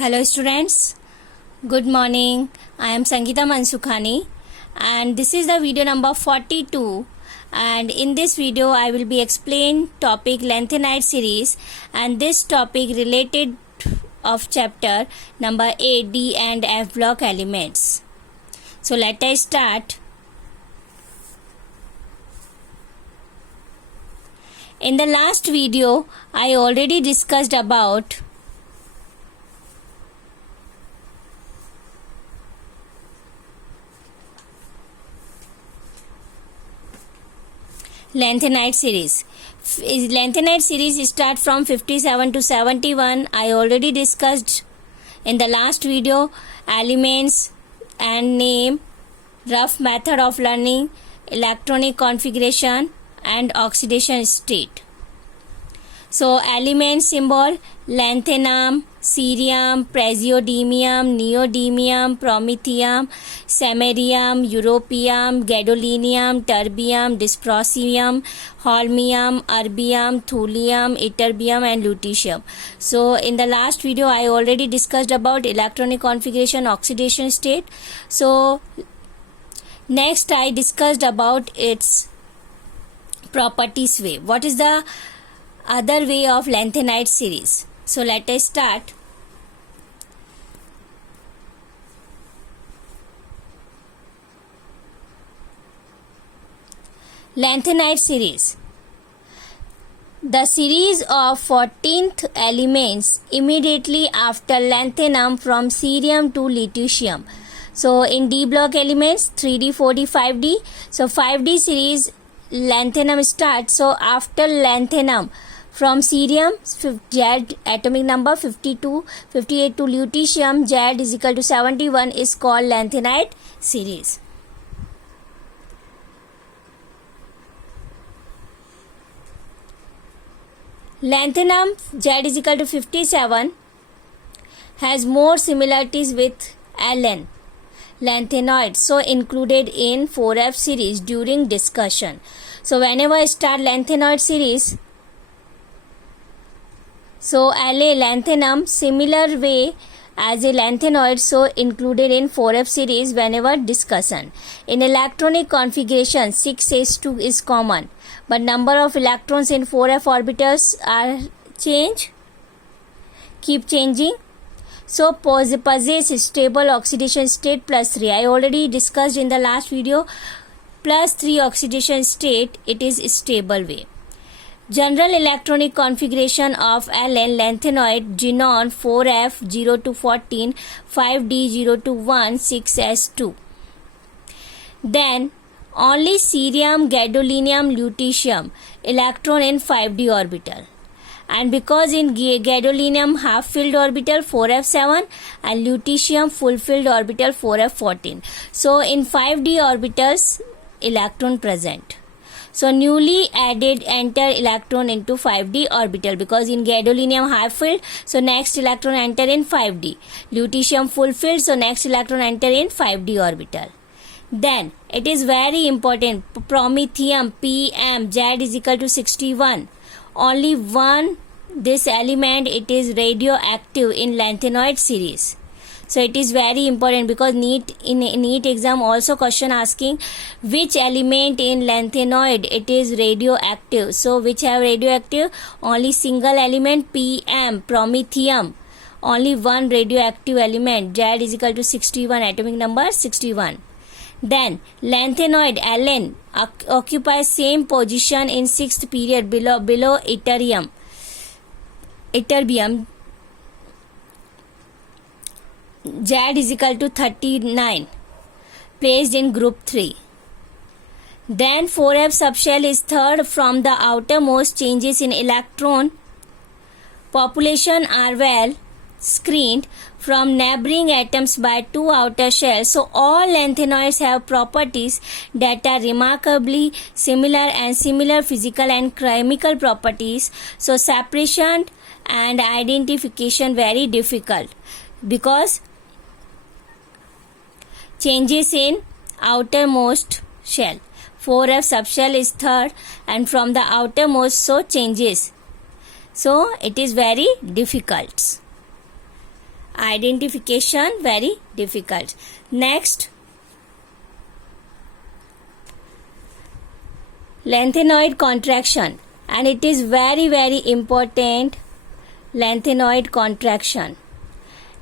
Hello students, good morning. I am Sangeeta Mansukhani and this is the video number 42, and in this video I will be explain topic lanthanide series, and this topic related of chapter number 8 D and F block elements. So let us start. In the last video I already discussed about lanthanide series. Lanthanide series start from 57 to 71. I already discussed in the last video elements and name, rough method of learning, electronic configuration and oxidation state. So element symbol: lanthanum, cerium, praseodymium, neodymium, promethium, samarium, europium, gadolinium, terbium, dysprosium, holmium, erbium, thulium, ytterbium and lutetium. So in the last video I already discussed about electronic configuration, oxidation state. So next I discussed about its properties way. What is the other way of lanthanide series? So let us start. Lanthanide series. The series of 14th elements immediately after lanthanum from cerium to lutetium. So in D block elements 3D, 4D, 5D. So 5D series lanthanum starts. So after lanthanum from cerium, Z atomic number 52, 58 to lutetium, Z is equal to 71 is called lanthanide series. Lanthanum Z is equal to 57 has more similarities with Ln lanthanoid, so included in 4F series during discussion. So whenever I start lanthanoid series, so La lanthanum similar way as a lanthanoid, so included in 4F series whenever discussion. In electronic configuration 6s2 is common, but number of electrons in 4F orbitals are keep changing. So possess stable oxidation state +3. I already discussed in the last video. +3 oxidation state, it is stable way. General electronic configuration of Ln lanthanoid: xenon 4F 0 to 14, 5D 0 to 1, 6s2. Then only cerium, gadolinium, lutetium electron in 5D orbital. And because in gadolinium half filled orbital 4f7 and lutetium full filled orbital 4f14. So in 5D orbitals electron present. So newly added enter electron into 5D orbital, because in gadolinium half filled, so next electron enter in 5D. Lutetium full filled, so next electron enter in 5D orbital. Then it is very important, promethium PM Z is equal to 61. Only one this element, it is radioactive in lanthanoid series. So it is very important, because NEET exam also question asking which element in lanthanoid it is radioactive. So which have radioactive? Only single element PM, promethium. Only one radioactive element, Z is equal to 61, atomic number 61. Then lanthanoid Ln occupies same position in 6th period below ytterbium, Z is equal to 39, placed in group 3. Then 4F subshell is third from the outermost. Changes in electron population are well screened from neighboring atoms by 2 outer shells. So all lanthanoids have properties that are remarkably similar and similar physical and chemical properties. So separation and identification very difficult, because changes in outermost shell. 4F subshell is third and from the outermost, so changes. So it is very difficult. identification very difficult. Next, lanthanoid contraction, and it is very important, lanthanoid contraction.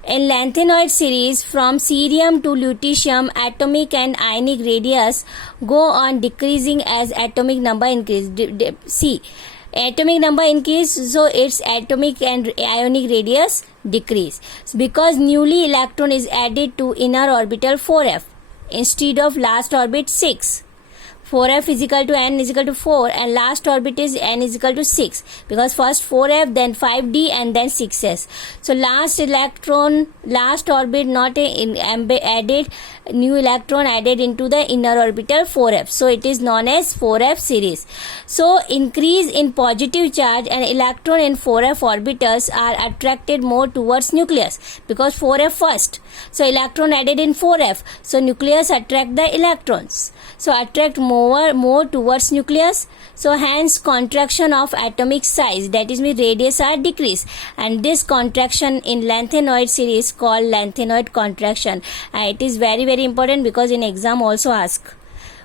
In lanthanoid series, from cerium to lutetium, atomic and ionic radius go on decreasing as atomic number increase. See, atomic number increase, so its atomic and ionic radius decrease, because newly electron is added to inner orbital 4f instead of last orbit 6. 4f is equal to n is equal to 4, and last orbit is n is equal to 6, because first 4f, then 5d, and then 6s. So last orbit not added, new electron added into the inner orbital 4f. So it is known as 4f series. So increase in positive charge and electron in 4f orbitals are attracted more towards nucleus, because 4f first. So electron added in 4f. So nucleus attract the electrons. So attract more towards nucleus. So hence contraction of atomic size, that is means radius are decreased, and this contraction in lanthanoid series called lanthanoid contraction. It is very important, because in exam also ask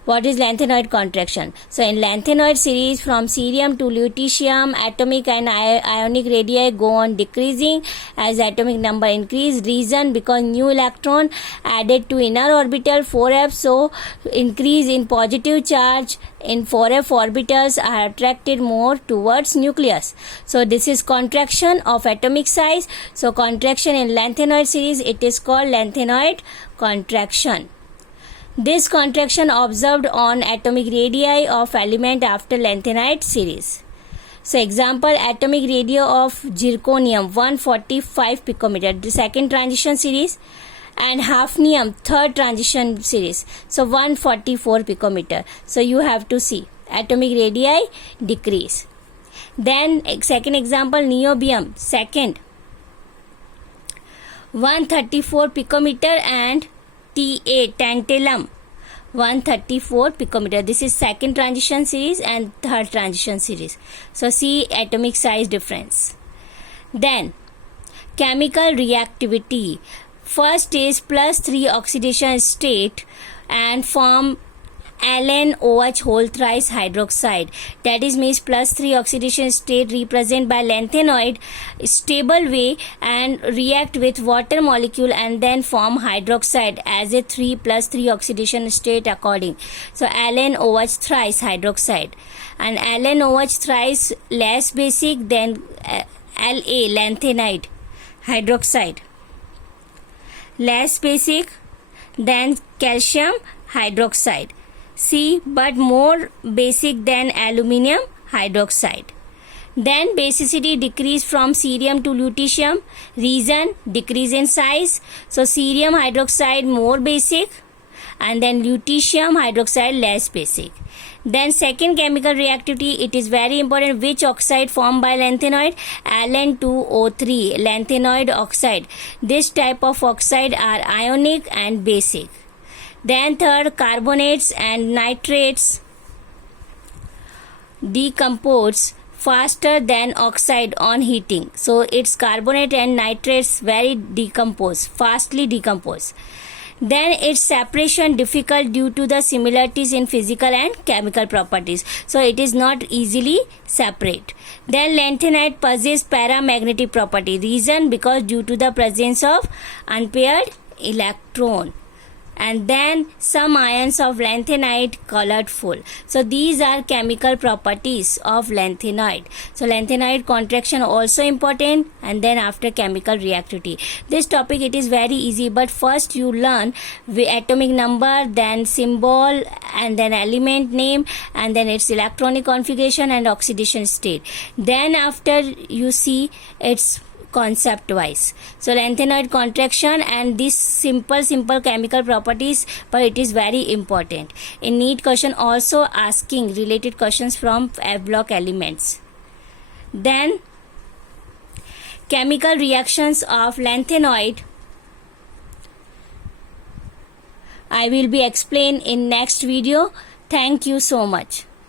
what is lanthanoid contraction. So in lanthanoid series, from cerium to lutetium, atomic and ionic radii go on decreasing as atomic number increase. Reason, because new electron added to inner orbital 4f, so increase in positive charge in 4f orbitals are attracted more towards nucleus. So this is contraction of atomic size. So contraction in lanthanoid series, it is called lanthanoid contraction. This contraction observed on atomic radii of element after lanthanoid series. So example, atomic radii of zirconium 145 picometer, the second transition series, and hafnium third transition series, so 144 picometer. So you have to see atomic radii decrease. Then second example, niobium second 134 picometer, and Ta tantalum 134 picometer. This is second transition series and third transition series. So see atomic size difference. Then chemical reactivity. First is +3 oxidation state and form Aln OH whole thrice hydroxide, that is means +3 oxidation state represent by lanthanoid stable way and react with water molecule and then form hydroxide as a 3+3 oxidation state according. So Aln OH thrice hydroxide, and Aln OH thrice less basic than La lanthanide hydroxide, less basic than calcium hydroxide. C, but more basic than aluminium hydroxide. Then basicity decrease from cerium to lutetium. Reason, decrease in size. So cerium hydroxide more basic, and then lutetium hydroxide less basic. Then second chemical reactivity, it is very important, which oxide formed by lanthanoid? Aln2O3 lanthanoid oxide. This type of oxide are ionic and basic. Then third, carbonates and nitrates decompose faster than oxide on heating. So its carbonate and nitrates fastly decompose. Then its separation difficult due to the similarities in physical and chemical properties. So it is not easily separate. Then lanthanide possesses paramagnetic property. Reason, because due to the presence of unpaired electron. And then some ions of lanthanide colorful. So these are chemical properties of lanthanide. So lanthanide contraction also important, and then after chemical reactivity. This topic, it is very easy, but first you learn the atomic number, then symbol, and then element name, and then its electronic configuration and oxidation state. Then after you see its concept wise. So lanthanide contraction and these simple chemical properties, but it is very important. In NEET question also asking related questions from F block elements. Then chemical reactions of lanthanoid I will be explained in next video. Thank you so much.